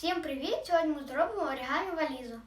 Всім привіт! Сьогодні ми зробимо оригамі валізу.